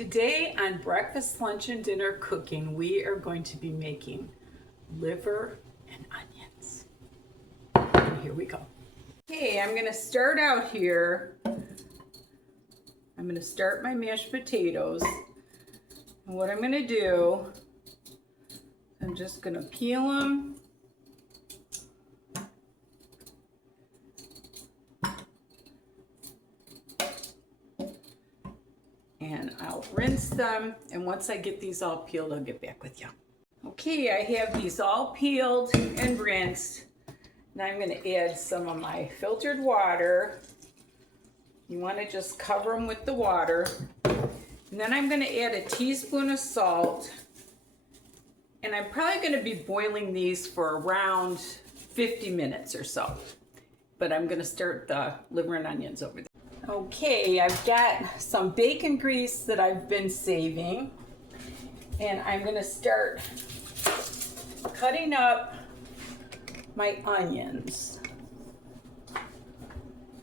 Today on breakfast, lunch, and dinner cooking, we are going to be making liver and onions. And here we go. Okay, I'm gonna start out here. I'm gonna start my mashed potatoes. And what I'm gonna do, I'm just gonna peel them. And I'll rinse them, and once I get these all peeled, I'll get back with you. Okay, I have these all peeled and rinsed. Now I'm going to add some of my filtered water. You want to just cover them with the water. And then I'm going to add a teaspoon of salt. And I'm probably going to be boiling these for around 50 minutes or so. But I'm going to start the liver and onions over there. Okay, I've got some bacon grease that I've been saving, and I'm going to start cutting up my onions.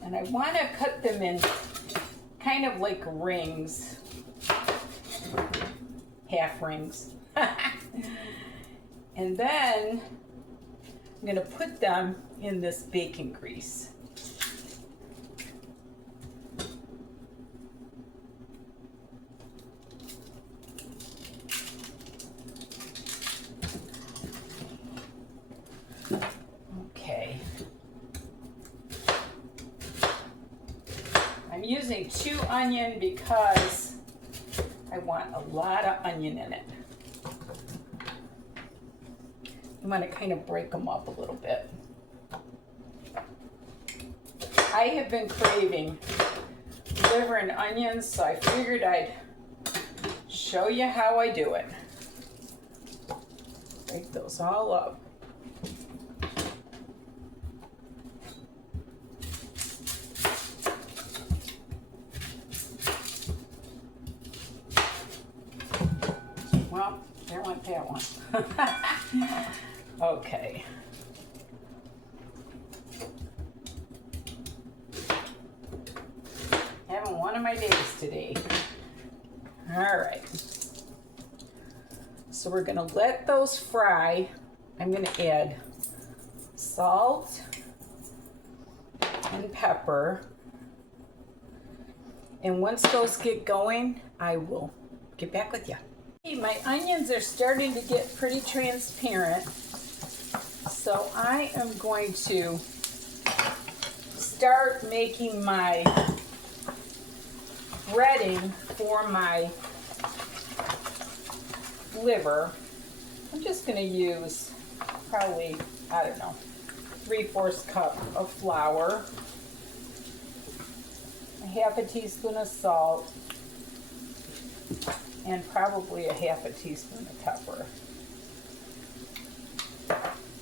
And I want to cut them in kind of like rings, half rings. And then I'm going to put them in this bacon grease. Okay, I'm using 2 onion because I want a lot of onion in it. You want to kind of break them up a little bit. I have been craving liver and onions, so I figured I'd show you how I do it. Break those all up. Well, there went that one. Okay. Having one of my days today. All right. So we're going to let those fry. I'm going to add salt and pepper. And once those get going, I will get back with you. My onions are starting to get pretty transparent, so I am going to start making my breading for my liver. I'm just going to use probably, I don't know, 3/4 cup of flour, a half a teaspoon of salt, and probably a half a teaspoon of pepper.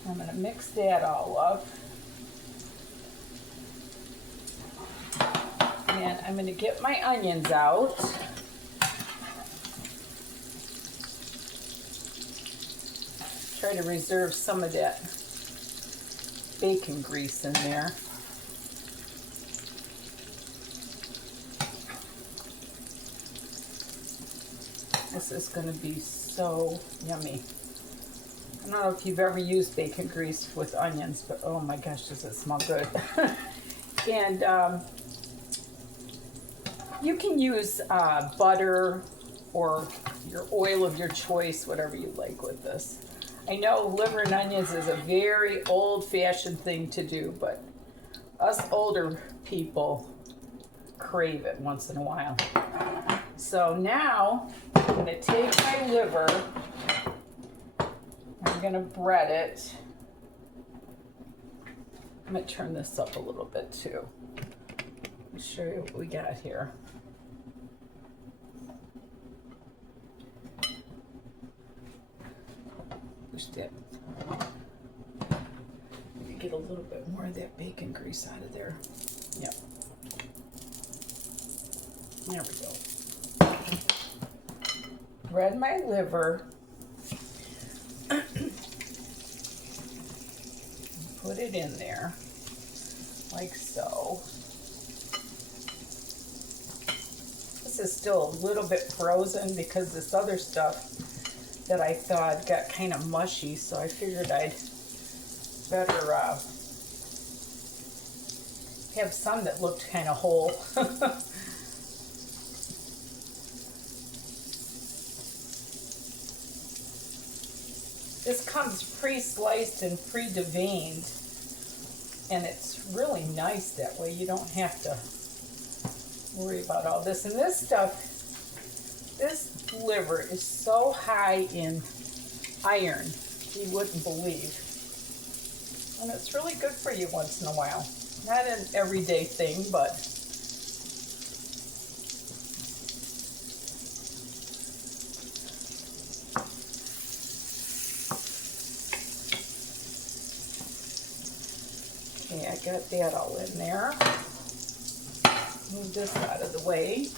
I'm going to mix that all up. And I'm going to get my onions out. Try to reserve some of that bacon grease in there. This is going to be so yummy. I don't know if you've ever used bacon grease with onions, but oh my gosh, does it smell good. And you can use butter or your oil of your choice, whatever you like with this. I know liver and onions is a very old-fashioned thing to do, but us older people crave it once in a while. So now I'm going to take my liver, I'm going to bread it. I'm going to turn this up a little bit too. I'll show you what we got here. Push that. Get a little bit more of that bacon grease out of there. Yep. There we go. Bread my liver. Put it in there like so. this is still a little bit frozen because this other stuff that I thawed got kind of mushy, so I figured I'd better have some that looked kind of whole. This comes pre-sliced and pre-deveined, and it's really nice that way. You don't have to worry about all this. And this stuff, this liver is so high in iron, you wouldn't believe. And it's really good for you once in a while. Not an everyday thing, but okay, I got that all in there. Move this out of the way.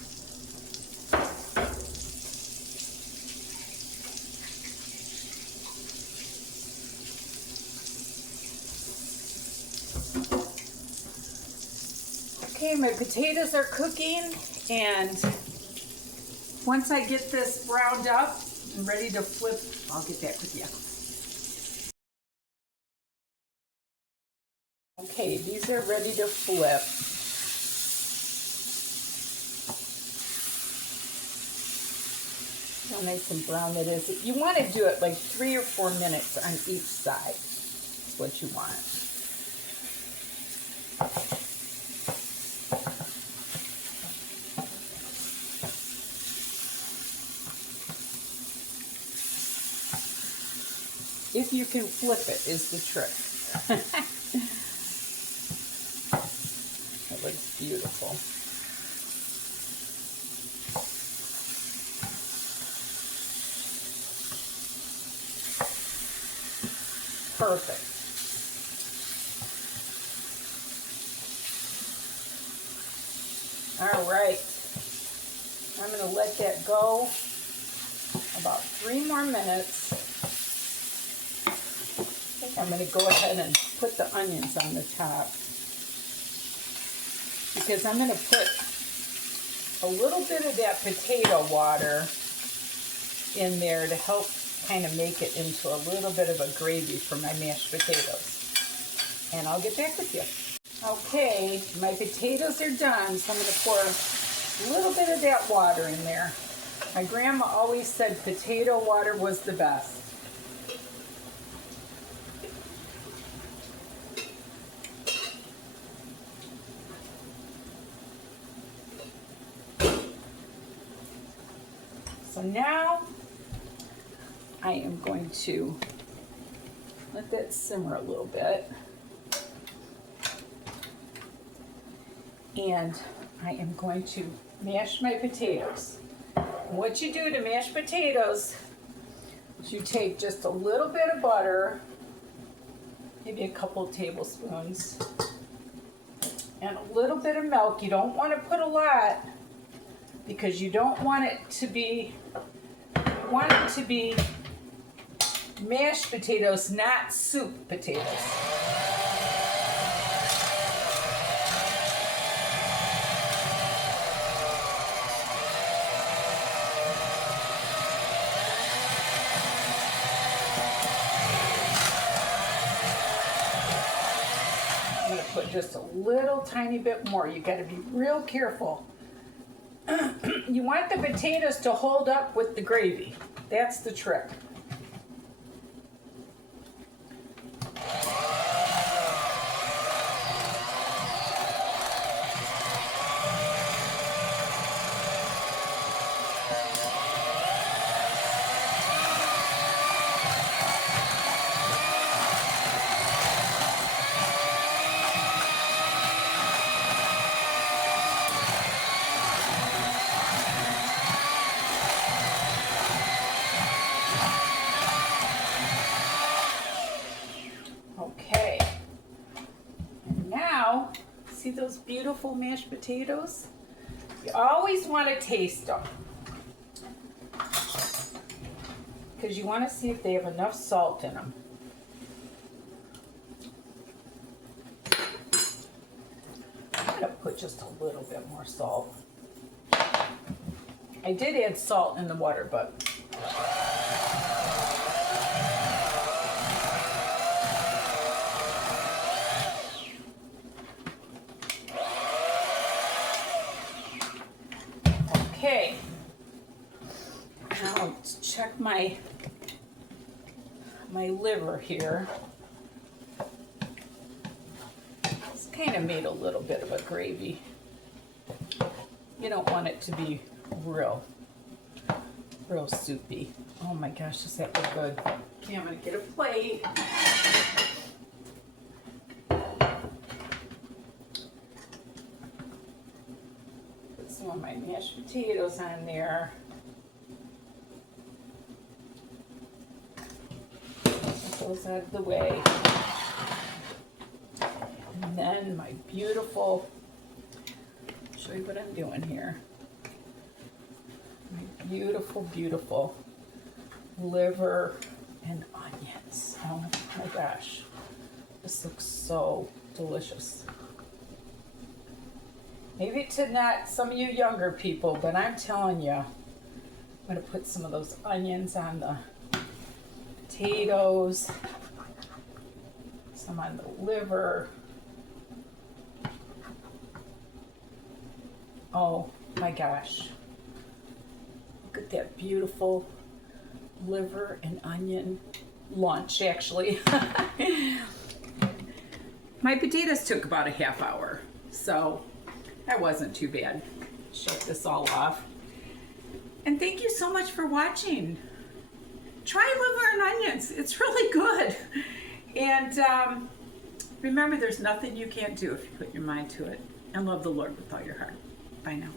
Okay, my potatoes are cooking, and once I get this browned up and ready to flip, I'll get back with you. Okay, these are ready to flip. How nice and brown it is. You want to do it like 3 or 4 minutes on each side. That's what you want. If you can flip it is the trick. It looks beautiful. Perfect. All right. I'm going to let that go about 3 more minutes. I think I'm going to go ahead and put the onions on the top, because I'm going to put a little bit of that potato water in there to help kind of make it into a little bit of a gravy for my mashed potatoes. And I'll get back with you. Okay, my potatoes are done, so I'm going to pour a little bit of that water in there. My grandma always said potato water was the best. So now I am going to let that simmer a little bit. And I am going to mash my potatoes. And what you do to mash potatoes is you take just a little bit of butter, maybe a couple tablespoons, and a little bit of milk. You don't want to put a lot because you don't want it to be, you want it to be mashed potatoes, not soup potatoes. I'm going to put just a little tiny bit more. You got to be real careful. You want the potatoes to hold up with the gravy. That's the trick. Okay, and now, see those beautiful mashed potatoes? You always want to taste them, because you want to see if they have enough salt in them. I'm going to put just a little bit more salt. I did add salt in the water, but okay. Now let's check my liver here. It's kind of made a little bit of a gravy. You don't want it to be real soupy. Oh my gosh, does that look good? Okay, I'm gonna get a plate. Put some of my mashed potatoes on there. Get those out of the way. And then my beautiful, show you what I'm doing here. My beautiful, beautiful liver and onions. Oh my gosh, this looks so delicious. Maybe to not some of you younger people, but I'm telling you, I'm gonna put some of those onions on the potatoes, some on the liver. Oh my gosh. Look at that beautiful liver and onion lunch, actually. My potatoes took about a half hour, so that wasn't too bad. Shut this all off. And thank you so much for watching. Try liver and onions. It's really good. And remember, there's nothing you can't do if you put your mind to it. And love the Lord with all your heart. Bye now.